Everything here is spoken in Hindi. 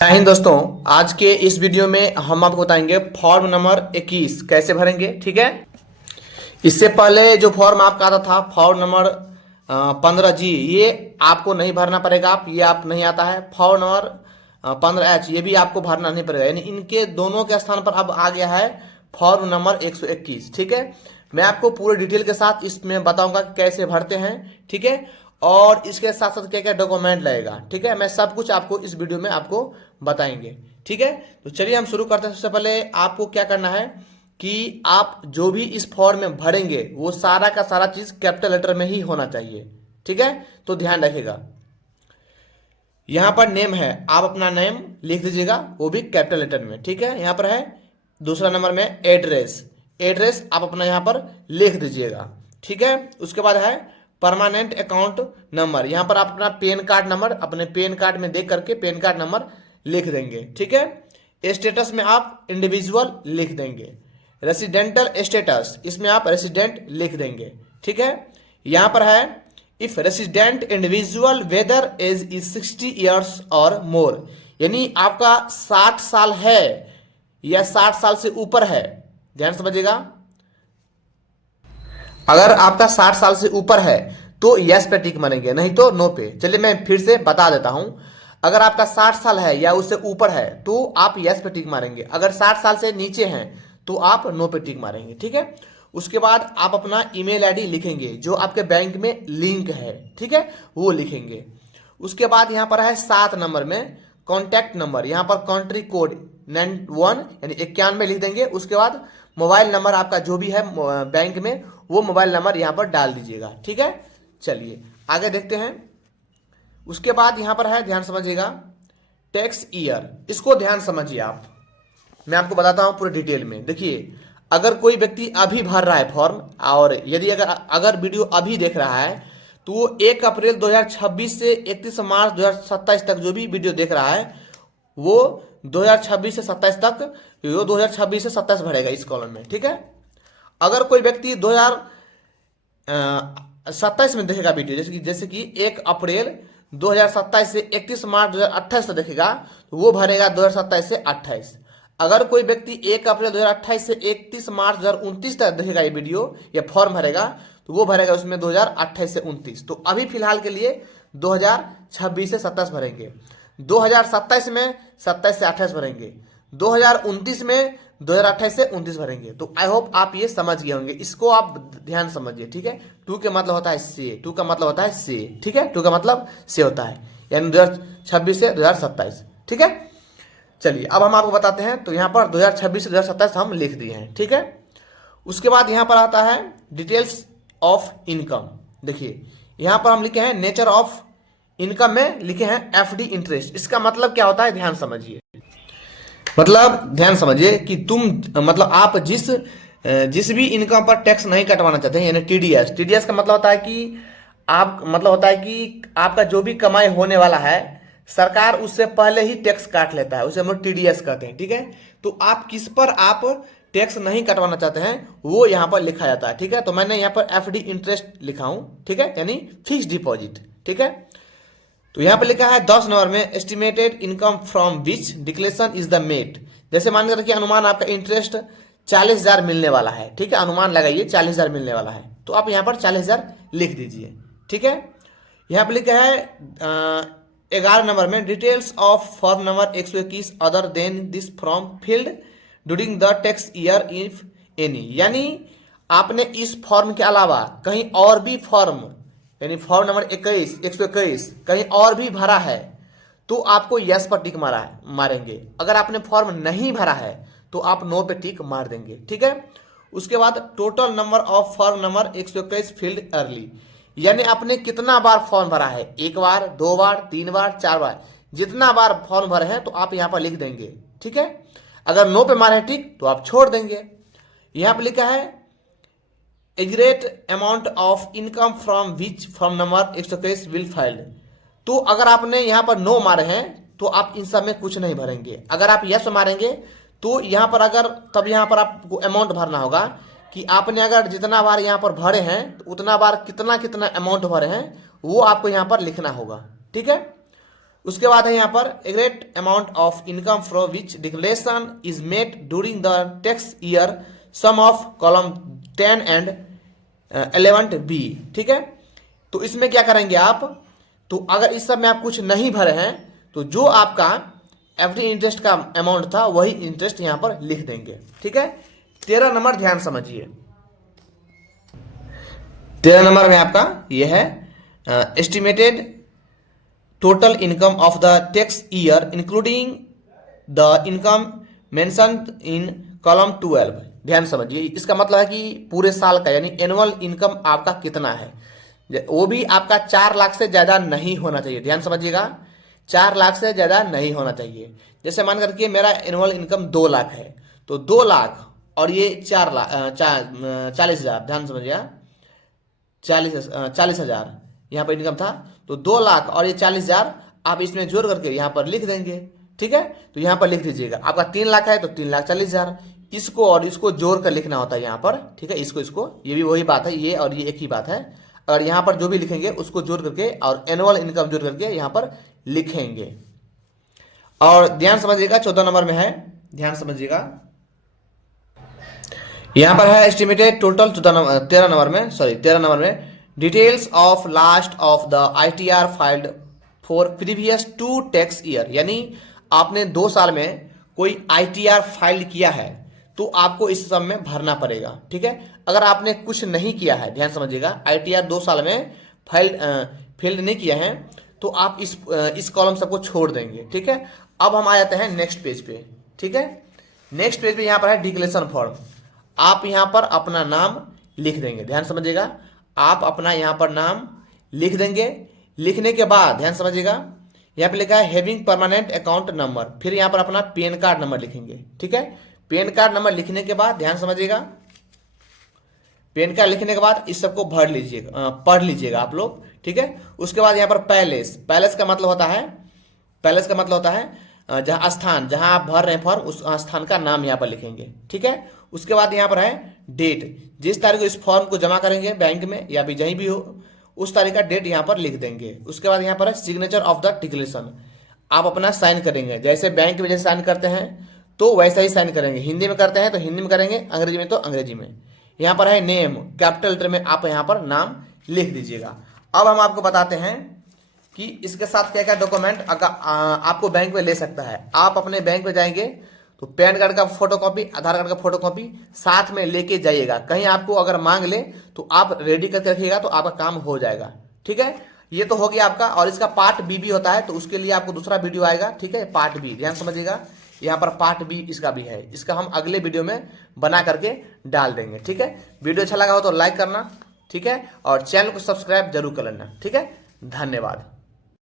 जय हिंद दोस्तों। आज के इस वीडियो में हम आपको बताएंगे फॉर्म नंबर 21 कैसे भरेंगे। ठीक है। इससे पहले जो फॉर्म आपका आता था फॉर्म नंबर 15G, ये आपको नहीं भरना पड़ेगा। ये आप नहीं आता है। फॉर्म नंबर 15H, ये भी आपको भरना नहीं पड़ेगा। यानी इनके दोनों के स्थान पर अब आ गया है फॉर्म नंबर 121। ठीक है। मैं आपको पूरे डिटेल के साथ इसमें बताऊंगा कि कैसे भरते हैं। ठीक है। और इसके साथ साथ क्या क्या डॉक्यूमेंट लगेगा। ठीक है। मैं सब कुछ आपको इस वीडियो में आपको बताएंगे। ठीक है। तो चलिए हम शुरू करते हैं। सबसे पहले आपको क्या करना है कि आप जो भी इस फॉर्म में भरेंगे वो सारा का सारा चीज कैपिटल लेटर में ही होना चाहिए। ठीक है। तो ध्यान रखिएगा। यहां पर नेम है, आप अपना नेम लिख दीजिएगा, वो भी कैपिटल लेटर में। ठीक है। यहां पर है दूसरा नंबर में एड्रेस। एड्रेस आप अपना यहां पर लिख दीजिएगा। ठीक है। उसके बाद है परमानेंट अकाउंट नंबर। यहां पर आप अपना पेन कार्ड नंबर अपने पेन कार्ड में देख करके पेन कार्ड नंबर लिख देंगे। ठीक है। स्टेटस में आप इंडिविजुअल लिख देंगे। रेसिडेंटल स्टेटस, इसमें आप रेसिडेंट लिख देंगे। ठीक है। यहां पर है if resident individual whether age is 60 years और मोर, यानी आपका 60 साल है या 60 साल से ऊपर है। ध्यान समझिएगा। अगर आपका 60 साल से ऊपर है तो यस पे टिक मारेंगे, नहीं तो नो पे। चलिए मैं फिर से बता देता हूं। अगर आपका 60 साल है या उससे ऊपर है तो आप यस पे टिक मारेंगे। अगर 60 साल से नीचे हैं तो आप नो पे टिक मारेंगे। ठीक है। उसके बाद आप अपना ईमेल आईडी लिखेंगे जो आपके बैंक में लिंक है। ठीक है, वो लिखेंगे। उसके बाद यहां पर है 7 नंबर में कॉन्टैक्ट नंबर। यहां पर कंट्री कोड 91 यानी 91 लिख देंगे। उसके बाद मोबाइल नंबर आपका जो भी है बैंक में, वो मोबाइल नंबर यहां पर डाल दीजिएगा। ठीक है। चलिए आगे देखते हैं। उसके बाद यहां पर है, ध्यान समझिएगा, टैक्स ईयर। इसको ध्यान समझिए आप, मैं आपको बताता हूं पूरे डिटेल में। देखिए, अगर कोई व्यक्ति अभी भर रहा है फॉर्म, और यदि अगर वीडियो अभी देख रहा है तो वो 1 अप्रैल 2026 से 31 मार्च 2027 तक जो भी वीडियो देख रहा है वो 2026 से 27 तक, वो 2026 से 27 भरेगा इस कॉलम में। ठीक है। अगर कोई व्यक्ति 2027 में देखेगा वीडियो, जैसे कि 1 अप्रैल 2027 से 31 मार्च 2028 तक देखेगा तो वो भरेगा 2027 से 28। अगर कोई व्यक्ति 1 अप्रैल 2028 से 31 मार्च 2029 तक देखेगा ये वीडियो या फॉर्म भरेगा तो वो भरेगा उसमें 2028 से 29। तो अभी फिलहाल के लिए 2026 से 27 भरेंगे। 2027 में 27 से 28 भरेंगे। 2029 में 2028 से 29 भरेंगे। तो आई होप आप ये समझ गए होंगे। इसको आप ध्यान समझिए। ठीक है। टू का मतलब होता है से, टू का मतलब होता है से। ठीक है। टू का मतलब से होता है, यानी 2026 से 2027। ठीक है। चलिए अब हम आपको बताते हैं। तो यहाँ पर 2026 से 2027 हम लिख दिए हैं। ठीक है। उसके बाद यहाँ पर आता है डिटेल्स ऑफ इनकम। देखिए, यहाँ पर हम लिखे हैं नेचर ऑफ इनकम में लिखे हैं एफडी इंटरेस्ट। इसका मतलब क्या होता है, ध्यान समझिए। मतलब ध्यान समझिए कि मतलब आप जिस भी इनकम पर टैक्स नहीं कटवाना चाहते हैं, यानी टीडीएस। टीडीएस का मतलब होता है कि आपका जो भी कमाई होने वाला है सरकार उससे पहले ही टैक्स काट लेता है, उसे हम लोग टीडीएस कहते हैं। ठीक है। तो आप किस पर आप टैक्स नहीं कटवाना चाहते हैं वो यहाँ पर लिखा जाता है। ठीक है। तो मैंने यहाँ पर एफडी इंटरेस्ट लिखा हूं। ठीक है, यानी फिक्स डिपॉजिट। ठीक है। तो यहां पर लिखा है 10 नंबर में estimated income from which declaration is the made. जैसे मान के रखिए अनुमान आपका इंटरेस्ट 40,000 मिलने वाला है। ठीक है, अनुमान लगाइए 40,000 मिलने वाला है तो आप यहां पर 40,000 लिख दीजिए। ठीक है। यहां पर लिखा है 11 नंबर में details of form number 121 other than this from field during the tax year if any, यानी आपने इस फॉर्म के अलावा कहीं और भी फॉर्म, यानी फॉर्म नंबर 121 कहीं और भी भरा है तो आपको यस पर टिक मारेंगे। अगर आपने फॉर्म नहीं भरा है तो आप नो पे टिक मार देंगे। ठीक है। उसके बाद total number of form number 121 field early, यानी आपने कितना बार फॉर्म भरा है, 1 बार, 2 बार, 3 बार, 4 बार, जितना बार फॉर्म भरे हैं तो आप यहां पर लिख देंगे। ठीक है। अगर नो पे मारे टिक तो आप छोड़ देंगे। यहां पर लिखा है एग्रेट amount of income from which from number 121 will filed. तो अगर आपने यहां पर नो मारे हैं तो आप इन सब में कुछ नहीं भरेंगे। अगर आप यस मारेंगे तो यहां पर आपको अमाउंट भरना होगा कि आपने अगर जितना बार यहां पर भरे हैं तो उतना बार कितना कितना अमाउंट भरे हैं वो आपको यहां पर लिखना होगा। ठीक है। उसके बाद है यहाँ पर a great amount of income from which declaration is made during the tax year, sum of column 10 and 11 B. ठीक है, तो इसमें क्या करेंगे आप, तो अगर इस सब में आप कुछ नहीं भरे हैं तो जो आपका एफडी इंटरेस्ट का अमाउंट था वही इंटरेस्ट यहां पर लिख देंगे। ठीक है, 13 नंबर ध्यान समझिए। 13 नंबर में आपका यह है estimated total income of the tax year including the income mentioned in column 12। ध्यान समझिए, इसका मतलब है कि पूरे साल का यानी एनुअल इनकम आपका कितना है, वो भी आपका 4 लाख से ज्यादा नहीं होना चाहिए। ध्यान समझिएगा, 4 लाख से ज्यादा नहीं होना चाहिए। जैसे मान करके मेरा एनुअल इनकम 2 लाख है, तो 2 लाख और ये 4 लाख 40,000, ध्यान समझिएगा 40,000 यहाँ पर इनकम था, तो 2 लाख और ये 40,000 आप इसमें जोड़ करके यहाँ पर लिख देंगे। ठीक है, तो यहाँ पर लिख दीजिएगा। आपका 3 लाख है तो 3,40,000, इसको और इसको जोड़ कर लिखना होता है यहाँ पर। ठीक है, इसको ये भी वही बात है, ये और ये एक ही बात है। और यहाँ पर जो भी लिखेंगे उसको जोड़ करके और एनुअल इनकम जोड़ करके यहाँ पर लिखेंगे। और ध्यान समझिएगा 14 नंबर में है, ध्यान समझिएगा यहाँ पर है एस्टिमेटेड टोटल 13 नंबर में details of last of the ITR filed for previous 2 tax year. यानी आपने 2 साल में कोई ITR फाइल किया है तो आपको इस सब में भरना पड़ेगा। ठीक है, अगर आपने कुछ नहीं किया है, ध्यान समझिएगा ITR 2 साल में फिल्ड नहीं किया है तो आप इस कॉलम सबको छोड़ देंगे। ठीक है, अब हम आ जाते हैं नेक्स्ट पेज पे। ठीक है, नेक्स्ट पेज पे यहाँ पर है डिक्लेरेशन फॉर्म। आप यहाँ पर अपना नाम लिख देंगे। ध्यान समझिएगा, आप अपना यहाँ पर नाम लिख देंगे। लिखने के बाद ध्यान समझिएगा, यहाँ पे लिखा है हैविंग परमानेंट अकाउंट नंबर, फिर यहाँ पर अपना पैन कार्ड नंबर लिखेंगे। ठीक है, पैन कार्ड नंबर लिखने के बाद ध्यान समझिएगा, पैन कार्ड लिखने के बाद इस सबको पढ़ लीजिएगा आप लोग। ठीक है, उसके बाद यहाँ पर पैलेस का मतलब होता है जहाँ स्थान जहाँ आप भर रहे हैं फॉर्म, उस स्थान का नाम यहाँ पर लिखेंगे। ठीक है, उसके बाद यहाँ पर है डेट, जिस तारीख को इस फॉर्म को जमा करेंगे बैंक में या भी जहीं भी हो उस तारीख का डेट यहाँ पर लिख देंगे। उसके बाद यहाँ पर है सिग्नेचर ऑफ द डिक्लेरेशन, आप अपना साइन करेंगे। जैसे बैंक में जैसे साइन करते हैं तो वैसा ही साइन करेंगे, हिंदी में करते हैं तो हिंदी में करेंगे, अंग्रेजी में तो अंग्रेजी में। यहाँ पर है नेम, कैपिटल लेटर में आप यहाँ पर नाम लिख दीजिएगा। अब हम आपको बताते हैं कि इसके साथ क्या क्या डॉक्यूमेंट आपको बैंक में ले सकता है। आप अपने बैंक में जाएंगे तो पैन कार्ड का फोटोकॉपी, आधार कार्ड का फोटोकॉपी साथ में लेके जाइएगा। कहीं आपको अगर मांग ले तो आप रेडी करके रखिएगा तो आपका काम हो जाएगा। ठीक है, ये तो हो गया आपका। और इसका पार्ट बी भी होता है तो उसके लिए आपको दूसरा वीडियो आएगा। ठीक है, पार्ट बी, ध्यान समझिएगा, यहाँ पर पार्ट बी इसका भी है, इसका हम अगले वीडियो में बना करके डाल देंगे। ठीक है, वीडियो अच्छा लगा हो तो लाइक करना। ठीक है, और चैनल को सब्सक्राइब जरूर कर लेना। ठीक है, धन्यवाद।